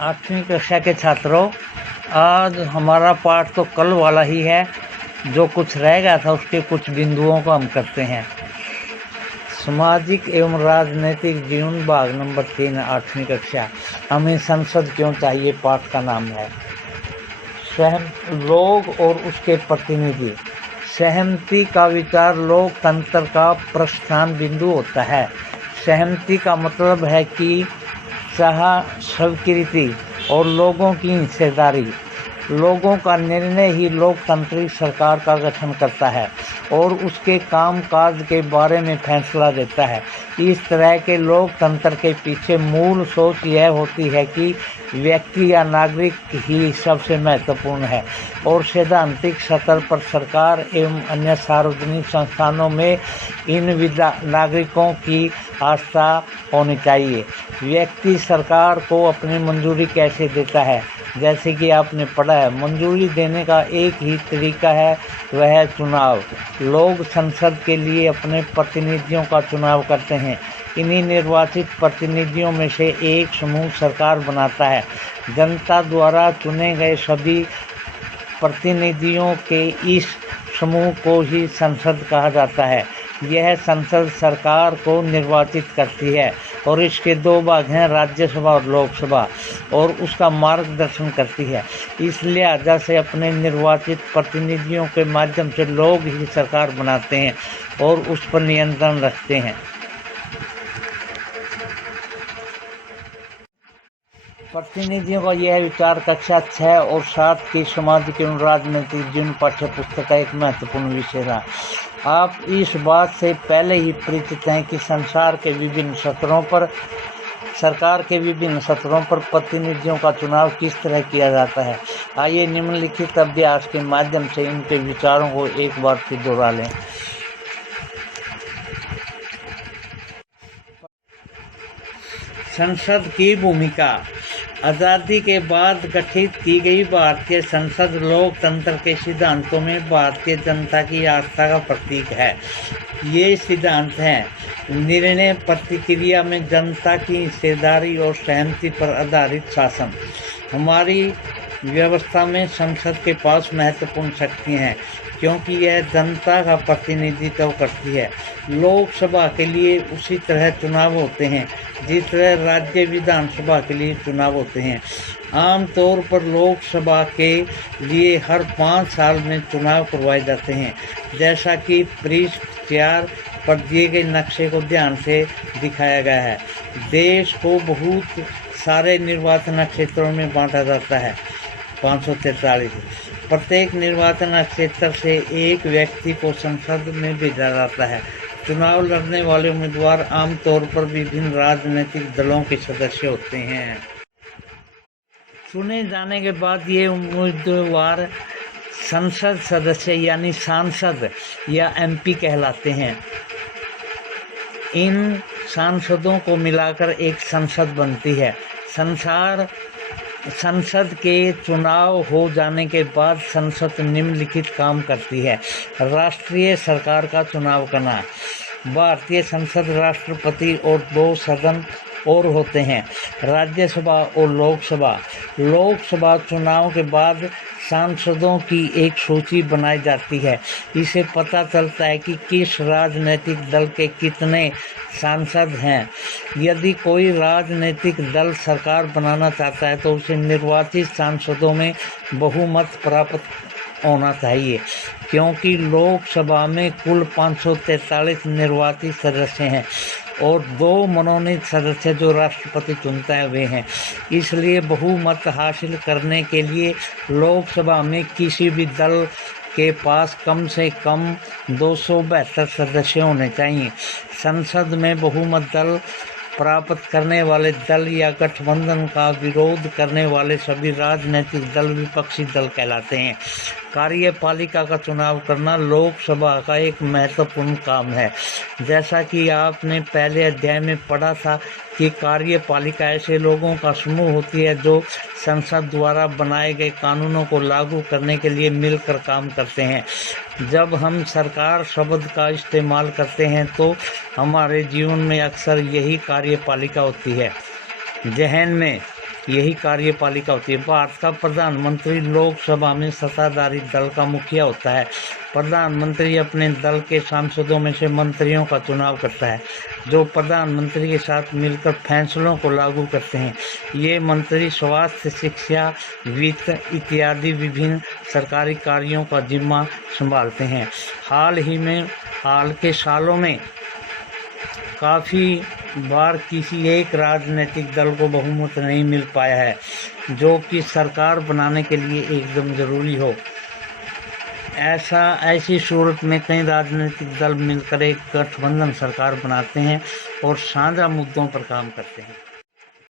8वीं कक्षा के छात्रों, आज हमारा पाठ तो कल वाला ही है। जो कुछ रह गया था उसके कुछ बिंदुओं को हम करते हैं। सामाजिक एवं राजनीतिक जीवन भाग नंबर 3, 8वीं कक्षा। हमें संसद क्यों चाहिए पाठ का नाम है। लोग और उसके प्रतिनिधि। सहमति का विचार लोकतंत्र का प्रस्थान बिंदु होता है। सहमति का मतलब है कि स्वीकृति और लोगों की हिस्सेदारी। लोगों का निर्णय ही लोकतांत्रिक सरकार का गठन करता है और उसके कामकाज के बारे में फैसला देता है। इस तरह के लोकतंत्र के पीछे मूल सोच यह होती है कि व्यक्ति या नागरिक ही सबसे महत्वपूर्ण है और सैद्धांतिक स्तर पर सरकार एवं अन्य सार्वजनिक संस्थानों में इन नागरिकों की आस्था होनी चाहिए। व्यक्ति सरकार को अपनी मंजूरी कैसे देता है, जैसे कि आपने पढ़ा है, मंजूरी देने का एक ही तरीका है, वह है चुनाव। लोग संसद के लिए अपने प्रतिनिधियों का चुनाव करते हैं। इन्हीं निर्वाचित प्रतिनिधियों में से एक समूह सरकार बनाता है। जनता द्वारा चुने गए सभी प्रतिनिधियों के इस समूह को ही संसद कहा जाता है। यह संसद सरकार को निर्वाचित करती है और इसके दो भाग हैं, राज्यसभा और लोकसभा, और उसका मार्गदर्शन करती है। इस लिहाजा से अपने निर्वाचित प्रतिनिधियों के माध्यम से लोग ही सरकार बनाते हैं और उस पर नियंत्रण रखते हैं। प्रतिनिधियों का यह विचार कक्षा 6 और 7 की सामाजिक एवं राजनीतिक जीवन पाठ्य पुस्तक का एक महत्वपूर्ण विषय रहा। आप इस बात से पहले ही परिचित हैं कि सरकार के विभिन्न स्तरों पर प्रतिनिधियों का चुनाव किस तरह किया जाता है। आइए निम्नलिखित अभ्यास के माध्यम से इनके विचारों को एक बार फिर दोहरा लें। संसद की भूमिका। आज़ादी के बाद गठित की गई भारतीय संसद लोकतंत्र के सिद्धांतों में भारतीय जनता की आस्था का प्रतीक है। ये सिद्धांत हैं: निर्णय प्रतिक्रिया में जनता की हिस्सेदारी और सहमति पर आधारित शासन। हमारी व्यवस्था में संसद के पास महत्वपूर्ण शक्तियाँ हैं क्योंकि यह जनता का प्रतिनिधित्व करती है। लोकसभा के लिए उसी तरह चुनाव होते हैं जिस तरह राज्य विधानसभा के लिए चुनाव होते हैं। आमतौर पर लोकसभा के लिए हर 5 साल में चुनाव करवाए जाते हैं, जैसा कि पृष्ठ 4 पर दिए गए नक्शे को ध्यान से दिखाया गया है। देश को बहुत सारे निर्वाचन क्षेत्रों में बांटा जाता है, 543। प्रत्येक निर्वाचन क्षेत्र से एक व्यक्ति को संसद में भेजा जाता है। चुनाव लड़ने वाले उम्मीदवार आमतौर पर विभिन्न राजनीतिक दलों के सदस्य होते हैं। चुने जाने के बाद ये उम्मीदवार संसद सदस्य यानी सांसद या एमपी कहलाते हैं। इन सांसदों को मिलाकर एक संसद बनती है। संसद के चुनाव हो जाने के बाद संसद निम्नलिखित काम करती है। राष्ट्रीय सरकार का चुनाव करना। भारतीय संसद राष्ट्रपति और 2 सदन और होते हैं, राज्यसभा और लोकसभा। लोकसभा चुनाव के बाद सांसदों की एक सूची बनाई जाती है। इसे पता चलता है कि किस राजनीतिक दल के कितने सांसद हैं। यदि कोई राजनीतिक दल सरकार बनाना चाहता है तो उसे निर्वाचित सांसदों में बहुमत प्राप्त होना चाहिए, क्योंकि लोकसभा में कुल 543 निर्वाचित सदस्य हैं और 2 मनोनीत सदस्य जो राष्ट्रपति चुनता है वे हैं। इसलिए बहुमत हासिल करने के लिए लोकसभा में किसी भी दल के पास कम से कम 272 सदस्य होने चाहिए। संसद में बहुमत दल प्राप्त करने वाले दल या गठबंधन का विरोध करने वाले सभी राजनीतिक दल विपक्षी दल कहलाते हैं। कार्यपालिका का चुनाव करना लोकसभा का एक महत्वपूर्ण काम है। जैसा कि आपने पहले अध्याय में पढ़ा था कि कार्यपालिका ऐसे लोगों का समूह होती है जो संसद द्वारा बनाए गए कानूनों को लागू करने के लिए मिलकर काम करते हैं। जब हम सरकार शब्द का इस्तेमाल करते हैं तो हमारे जीवन में अक्सर यही कार्यपालिका होती है। जहन में यही कार्यपालिका होती है। भारत का प्रधानमंत्री लोकसभा में सत्ताधारी दल का मुखिया होता है। प्रधानमंत्री अपने दल के सांसदों में से मंत्रियों का चुनाव करता है, जो प्रधानमंत्री के साथ मिलकर फैसलों को लागू करते हैं। ये मंत्री स्वास्थ्य, शिक्षा, वित्त इत्यादि विभिन्न सरकारी कार्यों का जिम्मा संभालते हैं। हाल के सालों में काफ़ी बार किसी एक राजनीतिक दल को बहुमत नहीं मिल पाया है, जो कि सरकार बनाने के लिए एकदम ज़रूरी हो। ऐसी सूरत में कई राजनीतिक दल मिलकर एक गठबंधन सरकार बनाते हैं और साझा मुद्दों पर काम करते हैं।